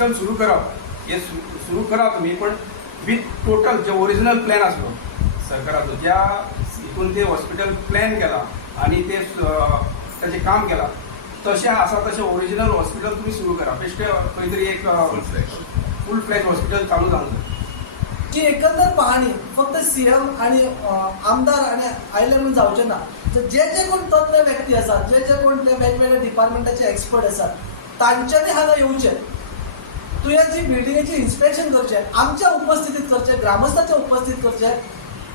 Hospital सुरू करप हे सुरू करा तुम्ही, पण विथ टोटल जे ओरिजिनल प्लॅन असलो सरकाराचो, ज्या हितून ते हॉस्पिटल प्लॅन केला आणि ते त्याचे काम केला तशें आसा तशें ओरिजिनल हॉस्पिटल तुम्ही सुरू करा. बेश्टे खंय तरी एक फुल फ्लॅज हॉस्पिटल चालू जावंक जाय. जी एकंदर पाहणी फक्त सीएम आणि आमदार आणि आयले म्हणून जावचे ना, तर जे जे कोण तज्ञ व्यक्ती असतात, जे जे कोण वेगवेगळ्या डिपार्टमेंटाचे एक्सपर्ट असतात, तांच्यांनी हांगा येवचे, तुवें जी बिल्डिंगेची इन्स्पेक्शन करचें, आमच्या उपस्थितीत करचें, ग्रामस्थांच्या उपस्थितीत करचें,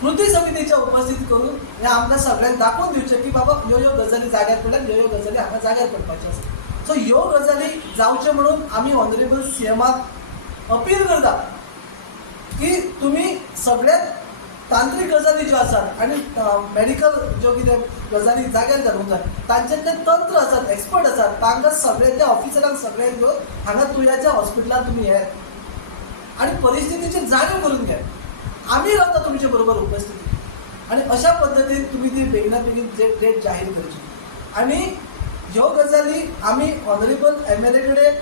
कृती समितीच्या उपस्थितीत करून हे आमकां सगळ्यांक दाखोवन दिवचें की बाबा ह्यो ह्यो गजाली जाग्यार पडल्यात, ह्यो ह्यो गजाली हांगा जाग्यार पडपाच्यो आसा. सो ह्यो गजाली जावचे म्हणून आमी ऑनरेबल सीएमाक अपील करता की तुम्ही सगळ्यात तांत्रीक गजाली ज्यो आसात आणि मेडिकल ज्यो कितें गजाली जाग्यार घालूंक जाय, तांचे जे तंत्र आसात, एक्सपर्ट आसात, तांकां सगळे त्या ऑफिसरांक सगळ्यांक घेवन हांगा तुय्याच्या हॉस्पिटलांत तुमी येयात आणि परिस्थितीची जाणीव करून घे. आमी रावता तुमचे बरोबर उपस्थितीत आणि अशा पद्दतीन तुमी ती बेगिना बेगीन डेट जाहीर करची. आणि ह्यो गजाली आमी ऑनरेबल एमएलए कडेन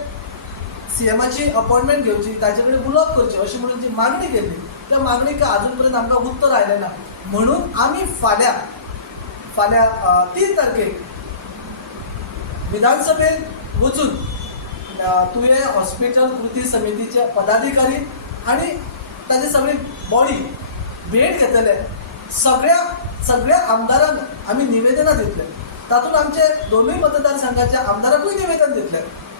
सीएमाची अपॉइंटमेंट घेवची, ताचे कडेन उलोवप करचें अशी म्हणून जी मागणी केल्ली, त्या मागणीक अजून पर्यंत आमकां उत्तर आयलें ना. म्हणून आमी फाल्यां 3 तारखेक विधानसभेत वचून तुवें हॉस्पिटल कृती समितीचे पदाधिकारी आणि ताचे सगळी बॉडी भेट घेतले. सगळ्या आमदारांक आमी निवेदनां दितले. तातूंत आमचे दोनूय मतदारसंघाच्या आमदारांकूय निवेदन दितले.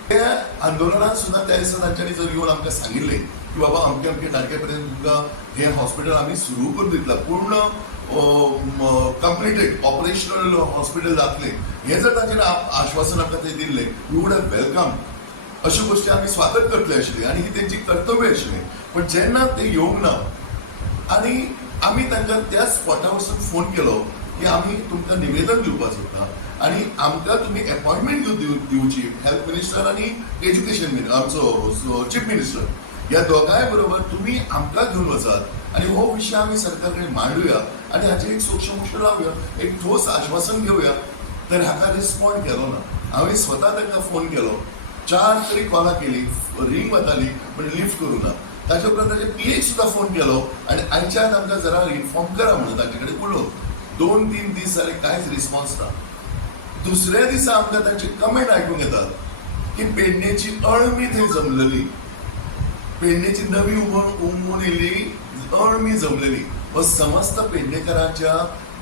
त्या आंदोलनात सुद्धा त्या दिसा तांच्यांनी जर येवन आमकां सांगिल्लें की बाबा अमके अमके तारखेपर्यंत तुमकां हें हॉस्पिटल आमी सुरू करून दितला, पूर्ण कंप्लिटेड ऑपरेशनल हॉस्पिटल जातलें, हें जर तांच्यांनी आश्वासन आमकां थंय दिल्लें, वी वूड हॅव वेलकम. अश्यो गोश्टी आमी स्वागत करतले आशिल्ले आणि ही तेंची कर्तव्य आशिल्लें. पण जेन्ना ते येवंक ना आनी आमी तांकां त्या स्पॉटार वचून फोन केलो की आमी तुमकां निवेदन दिवपाक सोदता आणि आमकां तुमी अपॉइंटमेंट दिवची, हेल्थ मिनिस्टर आणि एज्युकेशन आमचो चीफ मिनिस्टर, ह्या दोगांय बरोबर तुमी आमकां घेवन वचात आणि हो विशय आमी सरकार कडेन मांडुया आणि हाचेर एक सोक्ष लावया, एक ठोस आश्वासन घेवया. तर हाका रिस्पॉन्ड केलो ना. हांवें स्वता तांकां फोन केलो, 4 तरी कॉलां केली, रिंग वताली पण लिफ्ट करूं ना. ताचे उपरांत ताचे पीएक सुद्धा फोन केलो आणि आयच्यान आमकां जरा इन्फॉर्म करा म्हणून ताचे कडेन उलोवन 2-3 दीस जाले, कांयच रिस्पॉन्स ना. दुसऱ्या दिसा आमकां तांची कमेंट आयकूंक येतात की पेडणेची अळमी थंय जमलेली, पेडणेची नवी उमून येयल्ली अळमी जमलेली. हो समस्त पेडणेकरांच्या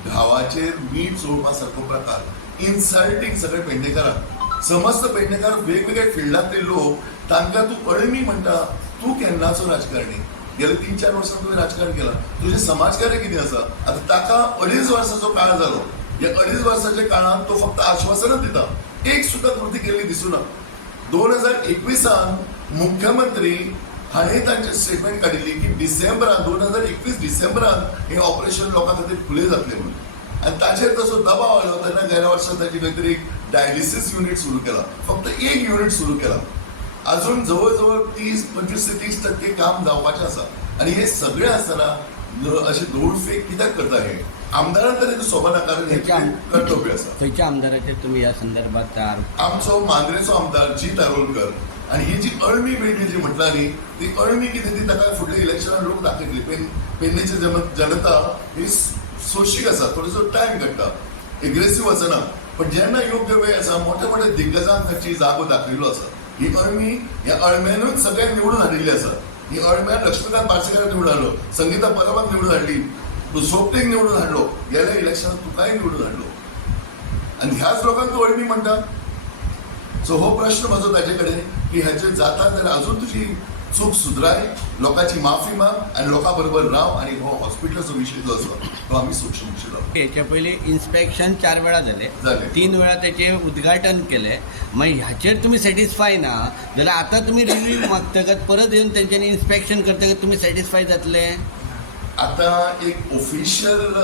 गांवाचेर मीठ चोळपा सारको प्रकार, इन्सल्टींग सगळे पेडणेकारांक. समस्त पेडणेकार वेगवेगळ्या फिल्डांतले लोक, तांकां तूं अळमी म्हणटा. तूं केन्नाचो राजकारणी, गेल्या 3-4 वर्सां तुवें राजकारण केलां, तुजें समाजकार्य कितें आसा? आतां ताका 2.5 वर्साचो काळ जालो. ह्या 2.5 वर्साच्या काळांत तो फक्त आश्वासनच दिता, एक सुद्दां कृती केल्ली दिसूना. 2021 मुख्यमंत्री हाणें तांचे स्टेटमेंट काडिल्ली की 2021 डिसेंबरांत हें ऑपरेशन लोकां खातीर खुलें जातलें म्हणून. आनी ताचेर तसो दबाव आयलो तेन्ना गेल्या वर्सा ताची खंय तरी डायलिसीस युनिट सुरू केला, फक्त एक युनिट सुरू केला. अजून जवळ 25 ते 30% काम जावपाचें आसा. आणि हे सगळें आसतना अशें दौडफेक कित्याक करता? हे आमदारान तरी सोबत कारण हे कर्तव्य आसा. खंयच्या आमदाराचेर तुमी ह्या संदर्भात आमचो मांद्रेचो आमदार जी तारोलकर. आणि ही जी अळमी पेडणे जी म्हटला न्ही, ती अळमी कितें ती ताका फुडल्या इलेक्शनान लोक दाखयतले. पेडणेची जनता ही सोशीक आसा, थोडोसो टायम काडटा, एग्रेसीव वचना. पण जेन्ना योग्य वेळ आसा, मोठ्या मोठ्या दिग्गजांक ताची जागो दाखयल्लो आसा. ही अळमी ह्या अळम्यानूच सगळ्यांक निवडून हाडिल्ली आसा. ही अळम्यान लक्ष्मीकांत पार्सेकाराक निवडून हाडलो, संगीता परबाक निवडून हाडली, सोपटेक निवडून हाडलो, गेल्या इलेक्शनात तुकाय निवडून हाडलो. आणि ह्याच लोकांक तूं अळमी म्हणटा. सो हो प्रश्न म्हजो ताचे कडेन की हेचेर जाता जाल्यार अजून तुजी चूक सुधराय, लोकांची माफी माग आणि लोकां बरोबर राव आणि हो हॉस्पिटलाचो विशय जो आसा तो आमी सूक्ष्म लाव. हेच्या पयलीं इन्स्पेक्शन 4 वेळा जाले, 3 वेळा त्याचे उद्घाटन केले. मग ह्याचेर तुम्ही सॅटिस्फाय ना जाल्यार आतां तुम्ही रिव्ह्यू मागतकच परत येवन तेंच्यांनी इन्स्पेक्शन करतकच तुम्ही सॅटिस्फाय जातले? आता एक ऑफिशियल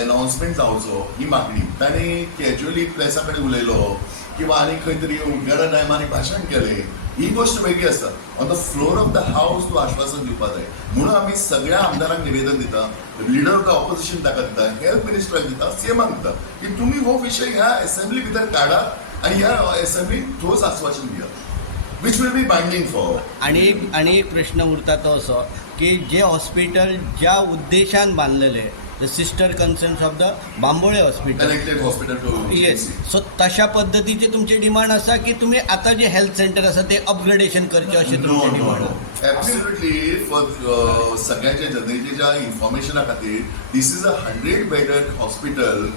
अनाउन्समेंट जावचो ही मागणी. ताणें कॅज्युअली प्रेसा कडेन उलयलो किंवा आनी खंय तरी उद्घाटन टायमार भाशण केलें, ही गोष्ट वेगळी आसा. On the floor of the house तूं आश्वासन दिवपाक जाय. म्हणून आमी सगळ्या आमदारांक निवेदन दिता, लिडर ऑफ द ऑपोजिशन ताका दिता, हेल्थ मिनिस्टराक दिता, सीएमाक दिता की तुमी हो विशय ह्या असेंब्ली भितर काडात आणि ह्या असेंब्लीक ठोस आश्वासन दियात. which will be binding for. आणि एक प्रश्न उरता तो असो की जे हॉस्पिटल ज्या उद्देशान बांधलेले the sister concerns of the Bambolim hospital Connected hospital to yes GMC. So तशा पद्धतीचे तुमचे डिमांड असा की तुम्ही आता जे हेल्थ सेंटर आसा ते अपग्रेडेशन करचे असे No, तुमचे no, demand no. Absolutely, for सगळ्याच्या जनतेच्या इन्फॉर्मेशना खातीर this is a 100-bedded hospital.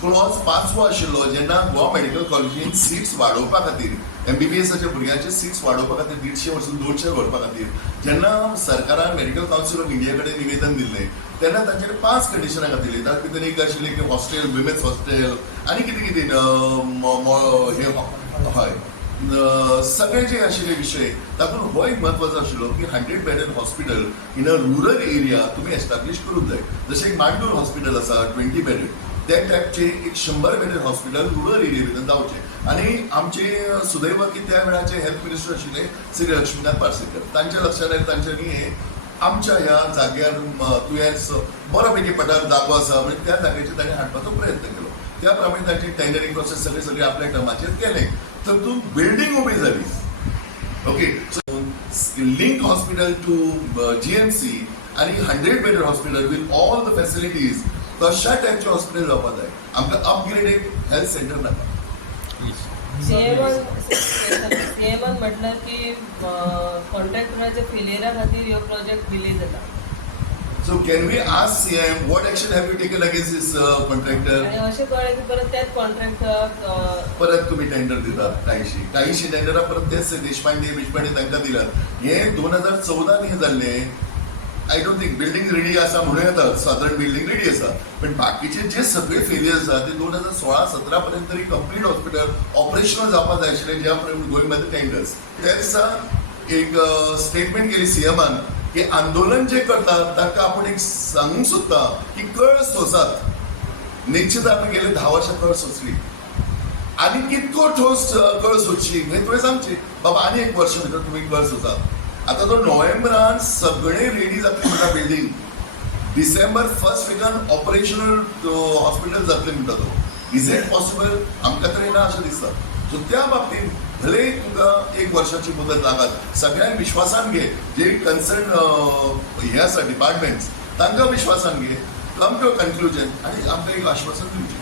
Clause 5 आशिल्लो जेन्ना गोवा मेडिकल कॉलेजीन सीट्स वाडोवपा खातीर MBBSच्या भुरग्यांचे सीट्स वाडोवपा खातीर 150 वरसून 200 व्हरपा खातीर जेन्ना सरकारान मेडिकल कावन्सील ऑफ इंडिया कडेन निवेदन दिल्लें तेन्ना तांचेर 5 कंडिशनां घातिल्लीं. तातूंत भितर एक आशिल्लें की हॉस्टेल, विमेन्स हॉस्टेल आनी कितें कितें हे हय सगळे जे आशिल्ले विशय तातूंत हो एक म्हत्वाचो आशिल्लो की 100-bedded hospital in a rural area तुमी एस्टाब्लीश करूंक जाय. जशें एक मांडूर हॉस्पिटल आसा 20-bedded त्या टायपचे एक 100-bedded हॉस्पिटल रुरल एरिया भितर जावचें. आनी आमचे सुदैव की त्या वेळाचे हेल्थ मिनिस्टर आशिल्ले श्री लक्ष्मीकांत पार्सेकर तांच्या लक्षांत आयलें तांच्यांनी हे आमच्या ह्या जाग्यार तुवें बरो पैकी पटार जागो आसा म्हणजे त्या जाग्याचेर ताणें हाडपाचो प्रयत्न केलो. त्या प्रमाणे तांची टेंडरिंग प्रोसेस सगळे आपल्या टर्माचेर केलें. तातूंत बिल्डींग उबी जाली. Okay so link hospital to GMC आनी 100-bedded hospital with all the facilities तशा टायपचे हॉस्पिटल जावपाक जाय. आमकां अपग्रेडेड हेल्थ सेंटर नाका. सीएमान म्हटलं की कॉन्ट्रॅक्टराच्या फेलियरा खातीर ह्यो प्रोजेक्ट डिले जाला. So can we ask CM what action have you taken against this contractor? आणि अशें कळ्ळें की परत त्याच कॉन्ट्रॅक्टराक परत तुम्ही टेंडर दितात काहीशी टेंडरां परत तेच देशपांडे तांकां दिल्यात. हे 2014 हे जाल्ले. I don't think building ready आसा म्हणून येता साधारण बिल्डींग रेडी आसा पण बाकीचे जे सगळे फेलियर आसा ते 2016-17 पर्यंत तरी कंप्लीट हॉस्पिटल ऑपरेशनल जावपाक जाय आशिल्लें ज्या गोंय बाय द टेंडर्स. त्या दिसा एक स्टेटमेंट केली सीएमान की आंदोलन जे करतात तांकां आपण एक सांगूंक सोदता की कळ सोसात. निश्चित आमी गेले 10 वर्सां कळ सोंसली आनी कितको ठोस कळ सोदची हें तुवें सांगची बाबा आनी 1 वर्ष भितर तुमी कळ सोसात. आता तो नोव्हेंबरान सगळे रेडी जातले म्हणटा बिल्डींग. डिसेंबर 1st विकान ऑपरेशनल हॉस्पिटल जातले म्हणटा तो. Is it possible? आमकां तरी ना अशें दिसता. सो त्या बाबतींत भले तुका 1 वर्षाची मुदत लागत सगळ्यांक विश्वासान घे जे कन्सर्न हे आसा डिपार्टमेंट्स तांकां विश्वासान घे कम टू कन्क्लुजन आनी आमकां एक आश्वासन दिवचें.